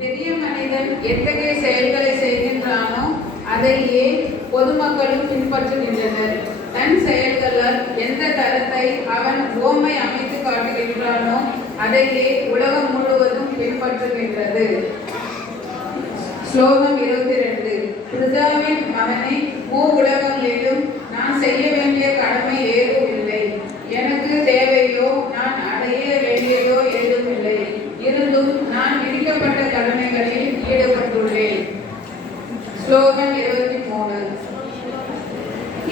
பெரிய மனிதன் எத்தகைய செயல்களை செய்கின்றானோ அதையே பொதுமக்களும் பின்பற்றுகின்றனர். தன் செயல்களால் எந்த தரத்தை அவன் ஓமை அமைத்து காட்டுகின்றானோ அதையே உலகம் முழுவதும் பின்பற்றுகின்றது. ஸ்லோகம் 22. பிரஜாவின் மகனை உலகங்களிலும் நான் செய்ய வேண்டிய கடமை ஏதும் இல்லை. எனக்கு தேவையோ நான் அடைய வேண்டியதோ ஏதும் இல்லை. இருந்தும் நான் விதிக்கப்பட்ட கடமைகளில் ஈடுபட்டுள்ளேன். ஸ்லோகம் 23.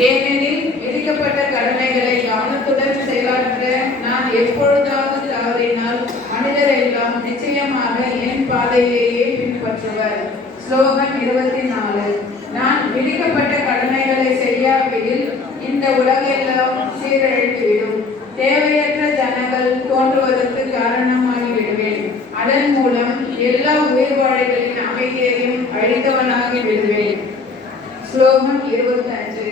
ஏனெனில் விதிக்கப்பட்ட கடமைகளை கவனத்துடன் செயலாற்ற நான் எப்பொழுதாவது தவறினால் மனிதர் எல்லாம் நிச்சயமாக என் பாதையையே பின்பற்றுவர். ஸ்லோகம் 24. நான் விதிக்கப்பட்ட கடமைகளை செய்யாவிடில் இந்த உலகெல்லாம் சீரழித்துவிடும். தேவையற்ற ஜனங்கள் தோன்றுவதற்கு காரணமாகி விடுவேன். அதன் மூலம் எல்லா உயிர்வாழிகளின் அமைதியையும் அழித்தவனாகி விடுவேன். ஸ்லோகம் 25.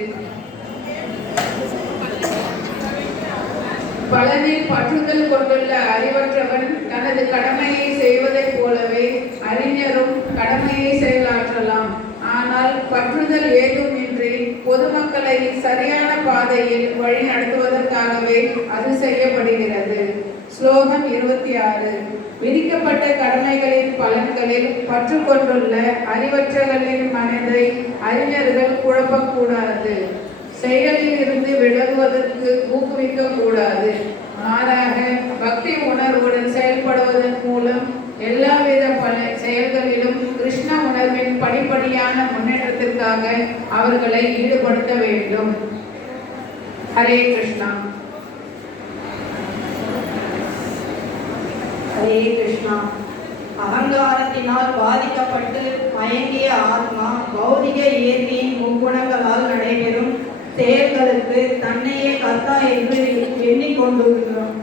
பலனில் பற்றுதல் கொண்டுள்ள அறிவற்றவன் தனது கடமையை செய்வதைப் போலவே அறிஞரும் கடமையை செயலாற்றலாம். ஆனால் பற்றுதல் ஏதுமின்றி பொதுமக்களை சரியான பாதையில் வழி நடத்துவதற்காகவே அது செய்யப்படுகிறது. ஸ்லோகம் 26. விதிக்கப்பட்ட கடமைகளின் பலன்களில் பற்று கொண்டுள்ள அறிவற்றவர்களின் மனதை அறிஞர்கள் குழப்பக்கூடாது. செயலில் இருந்து விலகுவதற்கு ஊக்குவிக்க கூடாது. மாறாக பக்தி உணர்வுடன் செயல்படுவதன் மூலம் எல்லாவித செயல்களிலும் கிருஷ்ண உணர்வின் படிப்படியான முன்னேற்றத்திற்காக அவர்களை ஈடுபடுத்த வேண்டும். ஹரே கிருஷ்ணா. ஹரே கிருஷ்ணா. அகங்காரத்தினால் பாதிக்கப்பட்டு மயங்கிய ஆத்மா பௌதிக இயற்கையின் முக்குணங்களால் நடைபெறும் செயல்களுக்கு தன்னையே கர்த்தா என்று எண்ணிக்கொண்டுள்ளோம்.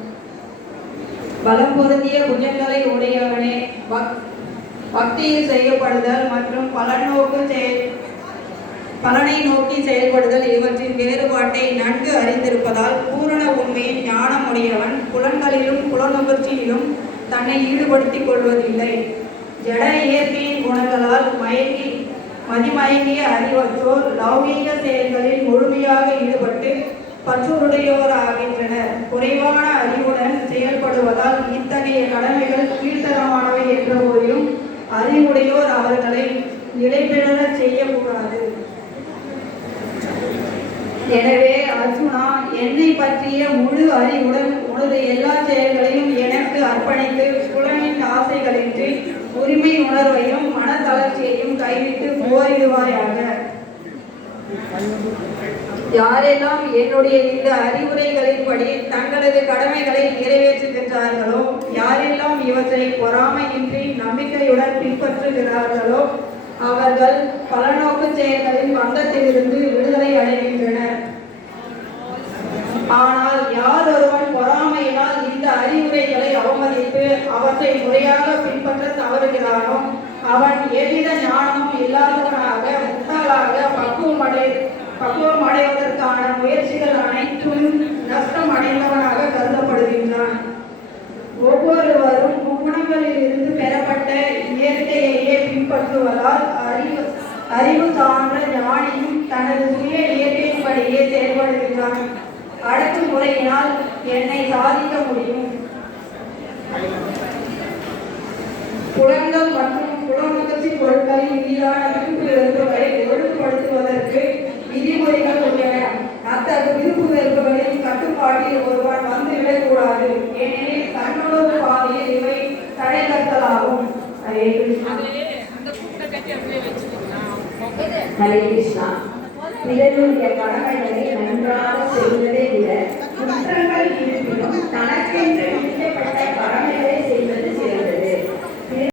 பலம் பொருந்திய புஜங்களை உடையவனே, பக்தியில் செய்யப்படுதல் மற்றும் பலனை நோக்கி செயல்படுதல் இவற்றின் வேறுபாட்டை நன்கு அறிந்திருப்பதால் பூரண உண்மையின் ஞானமுடையவன் புலன்களிலும் புலனுகர்ச்சியிலும் தன்னை ஈடுபடுத்திக் கொள்வதில்லை. ஜட இயற்கையின் குணங்களால் மதிமயங்கிய அறிவற்றோர் லௌகீக செயல்களில் முழுமையாக ஈடுபட்டு பற்றுடையோராகின்றனர். குறைவான அறிவுடன் செயல்படுவதால் இத்தகைய கடமைகள் கீழ்த்தரமானவை என்ற போதிலும் அறிவுடையோர் அவர்களை நிலைபெற செய்யக்கூடாது. எனவே அர்ஜுனா, என்னை பற்றிய முழு அறிவுடன் உனது எல்லா செயல்களையும் எனக்கு அர்ப்பணித்து புலனின் ஆசைகளின்றி உரிமை உணர்வையும் மனத்தளர்ச்சியையும் கைவிட்டு போரிடுவாயாக. யாரெல்லாம் என்னுடைய இந்த அறிவுரைகளின்படி தங்களது கடமைகளை நிறைவேற்றுகின்றார்களோ, யாரெல்லாம் இவற்றை பொறாமையின்றி நம்பிக்கையுடன் பின்பற்றுகிறார்களோ அவர்கள் பலநோக்கு செயல்களின் பந்தத்திலிருந்து விடுதலை அடைகின்றனர். ஆனால் யார் ஒருவன் பொறாமையினால் இந்த அறிவுரைகளை அவமதித்து அவற்றை முறையாக பின்பற்ற தவறுகிறானோ அவன் எவ்வித ஞானமும் இல்லாதவனாக முட்டாளாக பக்குவம் அடைவதற்கான முயற்சிகள் அனைத்தும் நஷ்டம் அடைந்தவனாக கருதப்படுகின்றான். ஒவ்வொருவரும் முக்குணங்களில் இருந்து பெறப்பட்ட இயற்கையையே பின்பற்றுவதால் அறிவு சான்ற ஞானியும் தனது சுய இயற்கையின்படியே செயல்படுகின்றான். அடக்குமுறையினால் என்னை சாதிக்க முடியும். புலன்கள் மற்றும் புலனுணர்ச்சி பொருட்களின் மீதான விருப்பு வெறுப்புகளை ஒழுங்குபடுத்துவதற்கு விதிமுறைகள் உள்ளன. அத்தகைய விருப்பு வெறுப்புகளின் கட்டுப்பாட்டில் ஒருவன் வந்துவிடக்கூடாது. ஏனெனில் தன்னுணர்வு பாதையில் இவை தடைகட்டலாகும். ஹரே கிருஷ்ணா. ஹரே கிருஷ்ணா. பிறருடைய கடமைகளை